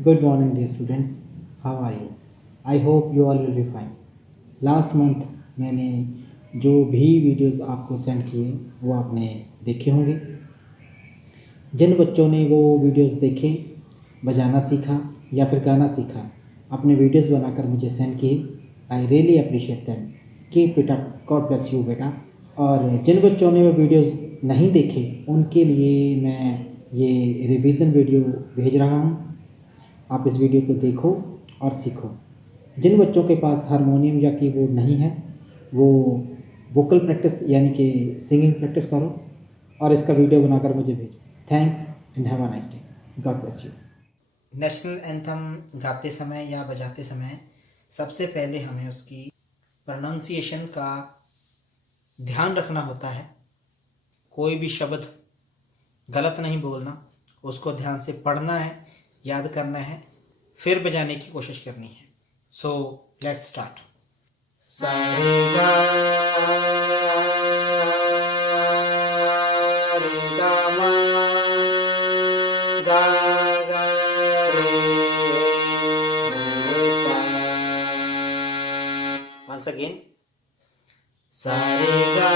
Good morning, dear students. How are you? I hope you all will be fine. Last month मैंने जो भी videos आपको send किए वो आपने देखे होंगे। जिन बच्चों ने वो वीडियोस देखे, बजाना सीखा या फिर गाना सीखा, अपने वीडियोस बनाकर मुझे सेंड किए, I really appreciate them. Keep it up, God bless you बेटा। और जिन बच्चों ने वो वीडियोस नहीं देखे उनके लिए मैं ये रिवीजन वीडियो भेज रहा हूँ। आप इस वीडियो को देखो और सीखो। जिन बच्चों के पास हारमोनियम या कीबोर्ड नहीं है वो वोकल प्रैक्टिस यानी कि सिंगिंग प्रैक्टिस करो और इसका वीडियो बनाकर मुझे भेजो। Thanks and have a nice day. God bless you. National anthem गाते समय या बजाते समय सबसे पहले हमें उसकी प्रोनाउंसिएशन का ध्यान रखना होता है। कोई भी शब्द गलत नहीं बोलना, उसको ध्यान से पढ़ना है, याद करना है, फिर बजाने की कोशिश करनी है। So let's start. सारे गा रे गा मा गा गा रे रे सा। Once again. सारे गा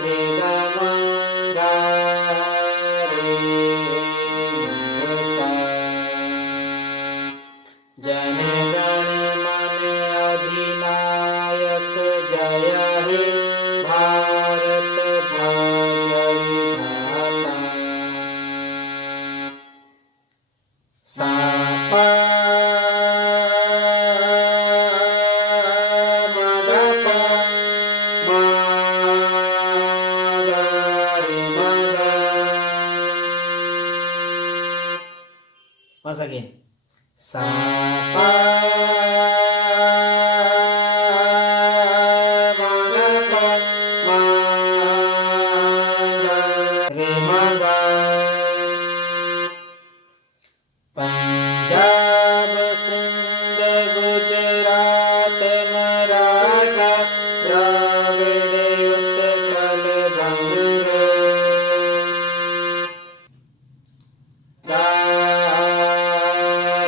रे गा मा गा रे रे सा। जन गण मन अधिनायक जय हे भारत भाग्य विधाता। सा पा मा गा पा मा गा रे मा गा। Once again. सा पा मा गा पा मा गा रे मा गा। पंजाब सिंध गुजरात मराठा द्राविड़ उत्कल बंग। गा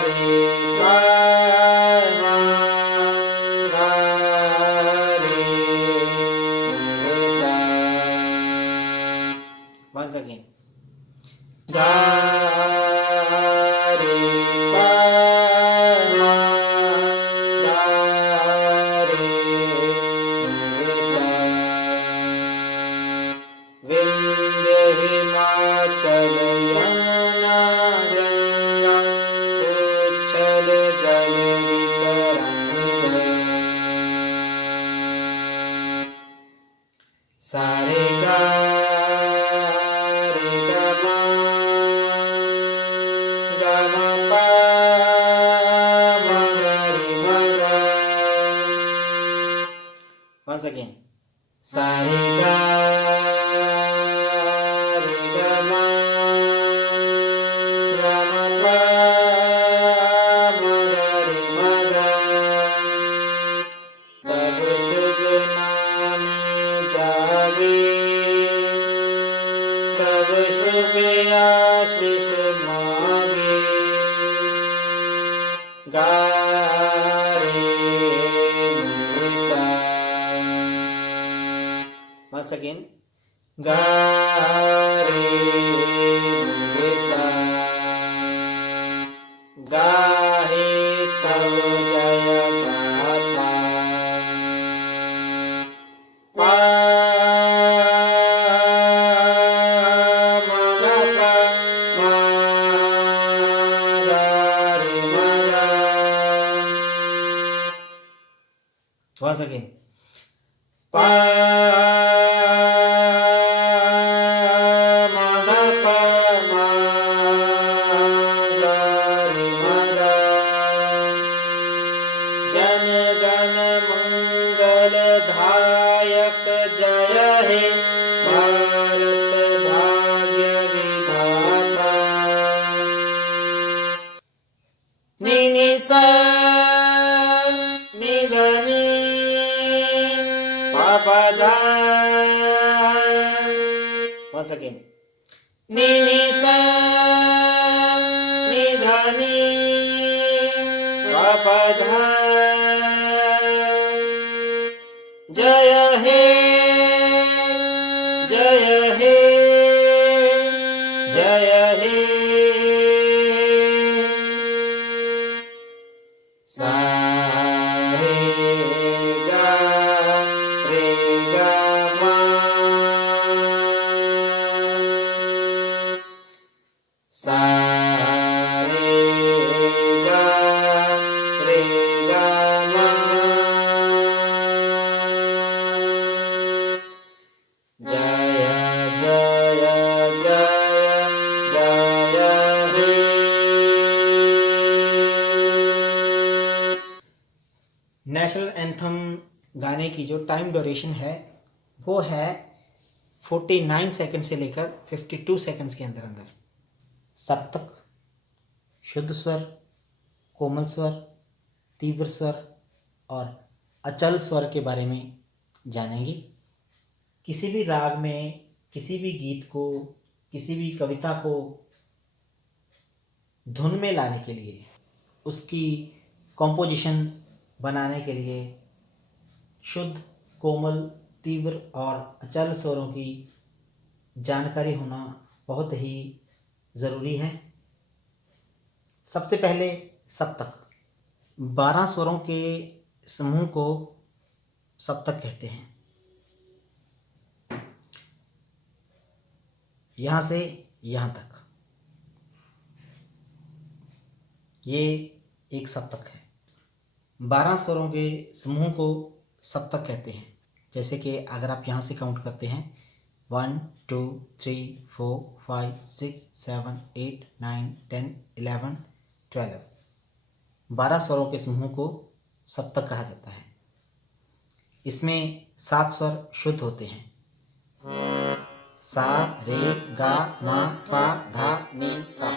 रे पा मा गा रे रे सा। Once again. गा रे पा मा गा रे रे सा। विंध्य हिमाचल यमुना गंगा उच्छल जलधि तरंग। सारे गा रे गा मा गा मा पा मा गा रे मा गा। Once again. सारे गा रे गा मा गा मा पा मा गा रे मा गा। तब शुभ नामी जागे, तब शुभ आशीष मांगे। गा रे रे सा। Once again. गा रे रे सा। गाहे तब जय गाथा। पा मा गा पा मा गा रे मा गा। Once again. पा मा गा पा मा गा रे मा गा। जन गण मंगल धायक जय हे भारत भाग्य विधाता। नि नि सा नि ध नि पा पा धा। Once again. नि नि सा नि धा नि प प धा। जय हे जय हे जय हे। सा रे गा रे गा मा। सा रे गा रे गा मा। जय जय जय जय हे। नेशनल एंथम गाने की जो टाइम ड्यूरेशन है वो है 49 सेकंड से लेकर 52 सेकंड्स के अंदर अंदर। सप्तक, शुद्ध स्वर, कोमल स्वर, तीव्र स्वर और अचल स्वर के बारे में जानेंगे। किसी भी राग में किसी भी गीत को, किसी भी कविता को धुन में लाने के लिए, उसकी कॉम्पोजिशन बनाने के लिए शुद्ध, कोमल, तीव्र और अचल स्वरों की जानकारी होना बहुत ही ज़रूरी है। सबसे पहले सप्तक। 12 स्वरों के समूह को सप्तक कहते हैं। यहाँ से यहाँ तक ये एक सप्तक है। 12 स्वरों के समूह को सप्तक कहते हैं। जैसे कि अगर आप यहाँ से काउंट करते हैं 1 2 3 4 5 6 7 8 9 10 11 12, 12 स्वरों के समूह को सप्तक कहा जाता है। इसमें 7 स्वर शुद्ध होते हैं। सा रे गा मा पा धा नी सा।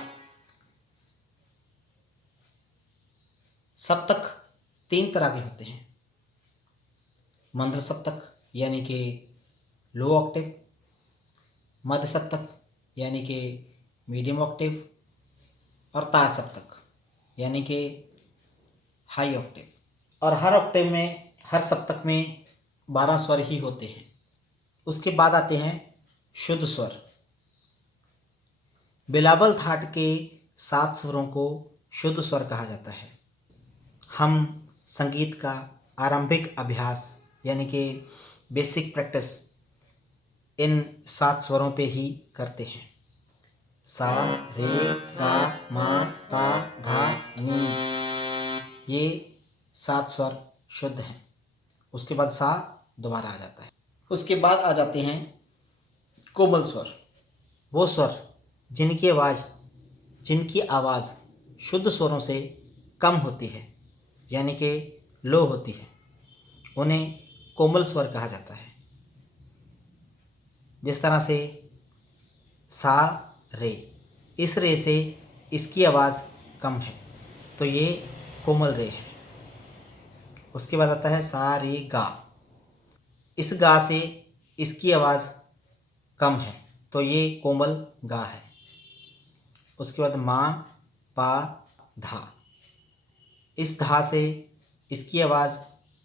सप्तक 3 तरह के होते हैं। मंद्र सप्तक यानी कि लो ऑक्टेव, मध्य सप्तक यानी कि मीडियम ऑक्टेव और तार सप्तक यानी कि हाई ऑक्टेव। और हर ऑक्टेव में, हर सप्तक में 12 स्वर ही होते हैं। उसके बाद आते हैं शुद्ध स्वर। बिलावल थाट के 7 स्वरों को शुद्ध स्वर कहा जाता है। हम संगीत का आरंभिक अभ्यास यानी कि बेसिक प्रैक्टिस इन 7 स्वरों पे ही करते हैं। सा रे गा मा पा धा नी, ये 7 स्वर शुद्ध हैं। उसके बाद सा दोबारा आ जाता है। उसके बाद आ जाते हैं कोमल स्वर। वो स्वर जिनकी आवाज़ शुद्ध स्वरों से कम होती है यानी कि लो होती है, उन्हें कोमल स्वर कहा जाता है। जिस तरह से सा रे, इस रे से इसकी आवाज़ कम है तो ये कोमल रे है। उसके बाद आता है सा रे गा, इस गा से इसकी आवाज़ कम है तो ये कोमल गा है। उसके बाद मा पा धा, इस धा से इसकी आवाज़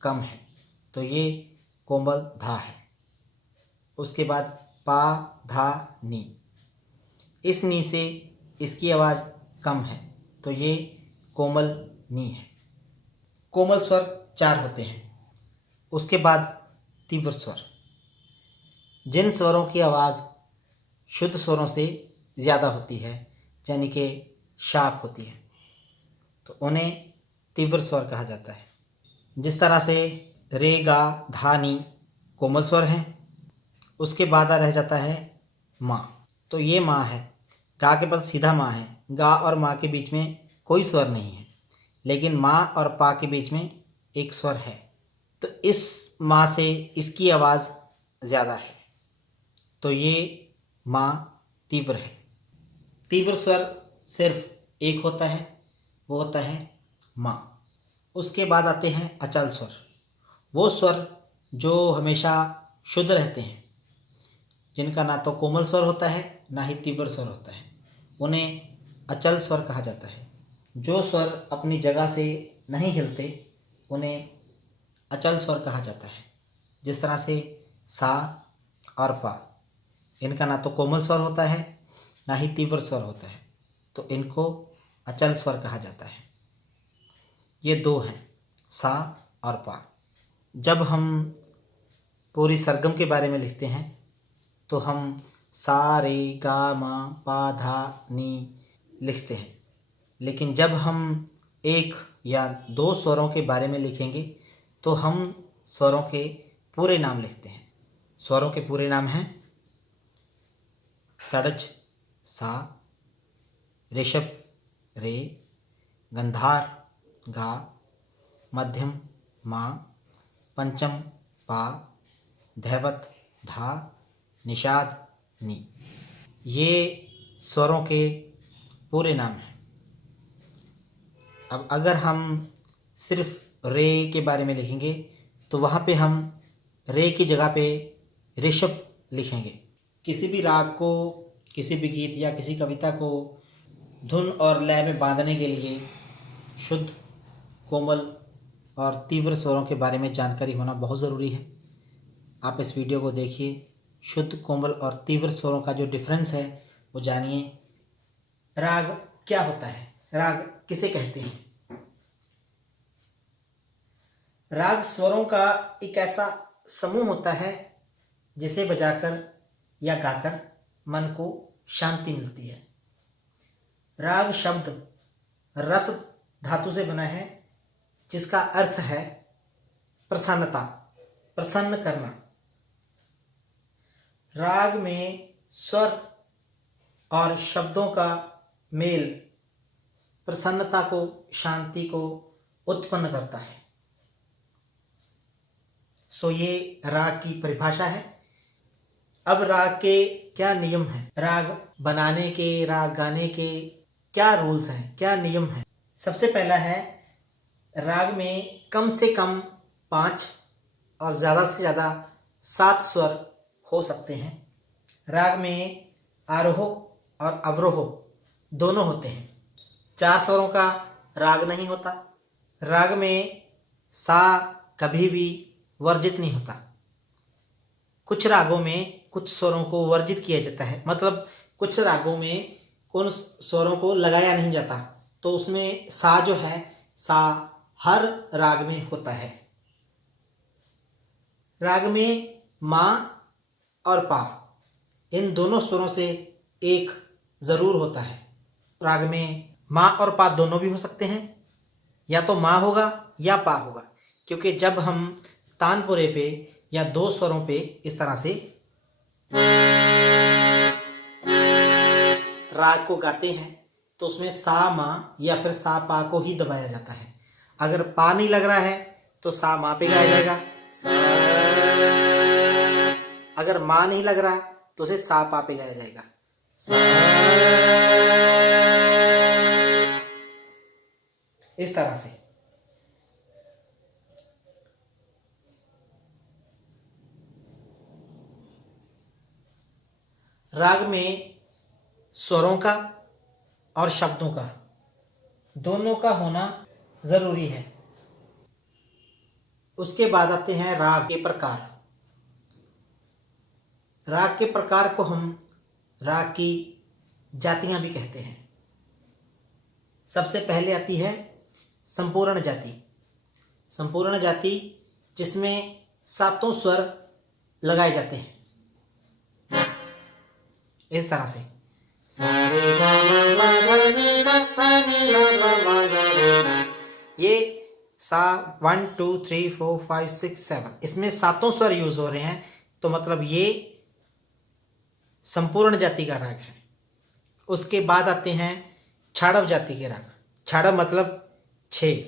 कम है तो ये कोमल धा है। उसके बाद पा धा नी, इस नी से इसकी आवाज़ कम है तो ये कोमल नी है। कोमल स्वर 4 होते हैं। उसके बाद तीव्र स्वर। जिन स्वरों की आवाज़ शुद्ध स्वरों से ज़्यादा होती है यानी कि शार्प होती है तो उन्हें तीव्र स्वर कहा जाता है। जिस तरह से रे गा धा नी कोमल स्वर हैं। उसके बाद रह जाता है माँ, तो ये माँ है। गा के बाद सीधा माँ है। गा और माँ के बीच में कोई स्वर नहीं है, लेकिन माँ और पा के बीच में एक स्वर है तो इस माँ से इसकी आवाज़ ज़्यादा है तो ये माँ तीव्र है। तीव्र स्वर सिर्फ एक होता है, वो होता है माँ। उसके बाद आते हैं अचल स्वर। वो स्वर जो हमेशा शुद्ध रहते हैं, जिनका ना तो कोमल स्वर होता है ना ही तीव्र स्वर होता है, उन्हें अचल स्वर कहा जाता है। जो स्वर अपनी जगह से नहीं हिलते उन्हें अचल स्वर कहा जाता है। जिस तरह से सा और पा, इनका ना तो कोमल स्वर होता है ना ही तीव्र स्वर होता है, तो इनको अचल स्वर कहा जाता है। ये दो हैं, सा और पा। जब हम पूरी सरगम के बारे में लिखते हैं तो हम सा रे गा मा पा धा नी लिखते हैं, लेकिन जब हम एक या दो स्वरों के बारे में लिखेंगे तो हम स्वरों के पूरे नाम लिखते हैं। स्वरों के पूरे नाम हैं षडज सा, ऋषभ रे, गंधार गा, मध्यम मा, पंचम पा, धैवत धा, निषाद नी। ये स्वरों के पूरे नाम हैं। अब अगर हम सिर्फ रे के बारे में लिखेंगे तो वहाँ पे हम रे की जगह पे ऋषभ लिखेंगे। किसी भी राग को, किसी भी गीत या किसी कविता को धुन और लय में बांधने के लिए शुद्ध, कोमल और तीव्र स्वरों के बारे में जानकारी होना बहुत ज़रूरी है। आप इस वीडियो को देखिए, शुद्ध, कोमल और तीव्र स्वरों का जो डिफरेंस है वो जानिए। राग क्या होता है, राग किसे कहते हैं? राग स्वरों का एक ऐसा समूह होता है जिसे बजाकर या गाकर मन को शांति मिलती है। राग शब्द रस धातु से बना है, जिसका अर्थ है प्रसन्नता, प्रसन्न करना। राग में स्वर और शब्दों का मेल प्रसन्नता को, शांति को उत्पन्न करता है। सो ये राग की परिभाषा है। अब राग के क्या नियम हैं? राग बनाने के, राग गाने के क्या रूल्स हैं, क्या नियम हैं? सबसे पहला है, राग में कम से कम 5 और ज़्यादा से ज़्यादा 7 स्वर हो सकते हैं। राग में आरोह और अवरोह दोनों होते हैं। 4 स्वरों का राग नहीं होता। राग में सा कभी भी वर्जित नहीं होता। कुछ रागों में कुछ स्वरों को वर्जित किया जाता है, मतलब कुछ रागों में उन स्वरों को लगाया नहीं जाता, तो उसमें सा जो है, सा हर राग में होता है। राग में मा और पा, इन दोनों स्वरों से एक जरूर होता है। राग में मा और पा दोनों भी हो सकते हैं, या तो मा होगा या पा होगा, क्योंकि जब हम तानपुरे पे या 2 स्वरों पे इस तरह से राग को गाते हैं तो उसमें सा मा या फिर सा पा को ही दबाया जाता है। अगर पा नहीं लग रहा है तो सा मा पे गाया जाएगा। अगर मा नहीं लग रहा तो उसे सा पा पे गाया जाएगा। इस तरह से। राग में स्वरों का और शब्दों का दोनों का होना जरूरी है। उसके बाद आते हैं राग के प्रकार। राग के प्रकार को हम राग की जातियां भी कहते हैं। सबसे पहले आती है संपूर्ण जाति। संपूर्ण जाति जिसमें 7 स्वर लगाए जाते हैं, इस तरह से। ये सा 1 2 3 4 5 6 7, इसमें 7 स्वर यूज हो रहे हैं, तो मतलब ये संपूर्ण जाति का राग है। उसके बाद आते हैं छाड़व जाति के राग। छाड़व मतलब 6।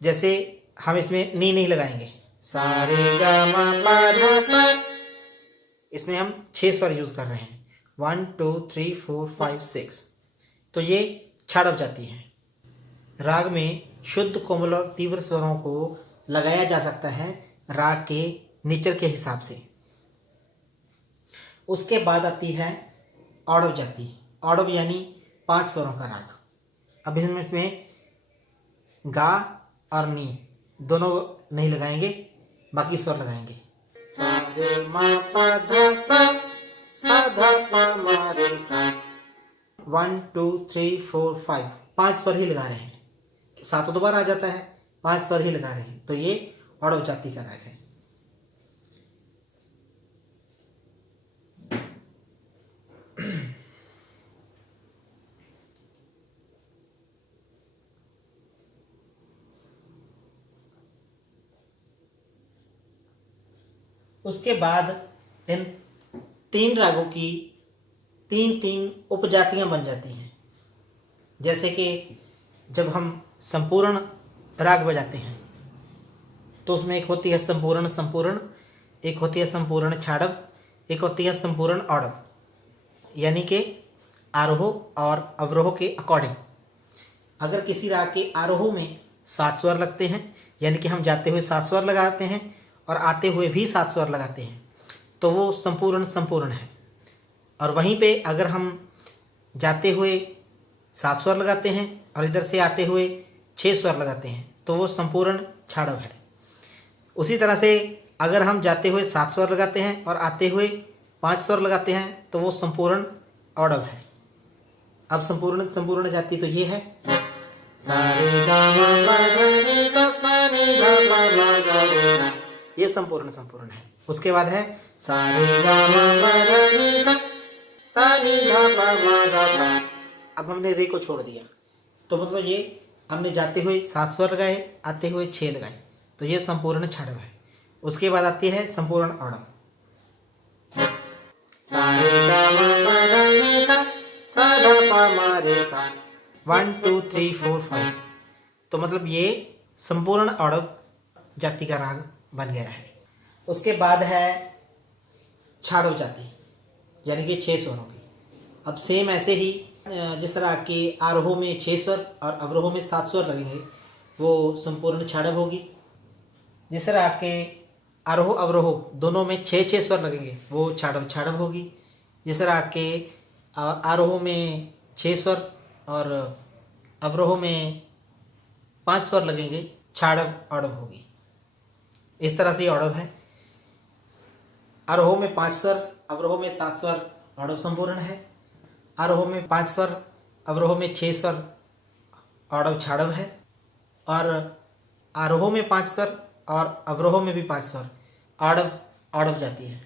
जैसे हम इसमें नी नहीं लगाएंगे, सारे गा मा पा धा सा, इसमें हम 6 स्वर यूज कर रहे हैं, 1 2 3 4 5 6। तो ये छाड़व जाति है। राग में शुद्ध, कोमल और तीव्र स्वरों को लगाया जा सकता है राग के नेचर के हिसाब से। उसके बाद आती है औडव जाति। औडव यानी 5 स्वरों का राग। अब इसमें गा और नी दोनों नहीं लगाएंगे, बाकी स्वर लगाएंगे। सा रे म प ध सा ध प म रे सा। 1 2 3 4 5 5 स्वर ही लगा रहे हैं। सा तो दोबारा आ जाता है, 5 स्वर ही लगा रहे हैं, तो ये औडव जाति का राग है। उसके बाद इन 3 रागों की 3 उपजातियां बन जाती हैं। जैसे कि जब हम संपूर्ण राग बजाते हैं तो उसमें एक होती है संपूर्ण संपूर्ण, एक होती है संपूर्ण छाड़व, एक होती है संपूर्ण औडव, यानी कि आरोह और अवरोह के अकॉर्डिंग। अगर किसी राग के आरोह में 7 स्वर लगते हैं, यानी कि हम जाते हुए 7 स्वर लगाते हैं और आते हुए भी 7 स्वर लगाते हैं, तो वो संपूर्ण संपूर्ण है। और वहीं पे अगर हम जाते हुए 7 स्वर लगाते हैं और इधर से आते हुए 6 स्वर लगाते हैं, तो वो संपूर्ण छाड़व है। उसी तरह से अगर हम जाते हुए 7 स्वर लगाते हैं और आते हुए 5 स्वर लगाते हैं, तो वो संपूर्ण औडव है। अब संपूर्ण संपूर्ण जाति तो ये है, ये संपूर्ण संपूर्ण है। उसके बाद है अब हमने रे को छोड़ दिया, तो मतलब ये हमने जाते हुए 7 स्वर लगाए, आते हुए 6 लगाए, तो ये संपूर्ण छाड़व है। उसके बाद आती है संपूर्ण औडव। 1 2 3 4 5, तो मतलब ये संपूर्ण औडव जाति का राग बन गया है। उसके बाद है छाड़व जाति, यानी कि 6 स्वरों की। अब सेम ऐसे ही जिस राग के आरोह में 6 स्वर और अवरोह में 7 स्वर लगेंगे, वो संपूर्ण छाड़व होगी। जिस राग के आरोह अवरोह दोनों में 6 स्वर लगेंगे, वो छाड़व छाड़व होगी। जिस राग के आरोह में 6 स्वर और अवरोह में 5 स्वर लगेंगे, छाड़व औडव होगी। इस तरह से औडव है। आरोह में 5 स्वर, अवरोह में 7 स्वर, औडव संपूर्ण है। आरोह में 5 स्वर, अवरोह में 6 स्वर, औडव छाड़व है। और आरोह में 5 स्वर और अवरोह में भी 5 स्वर, औडव औडव जाती है।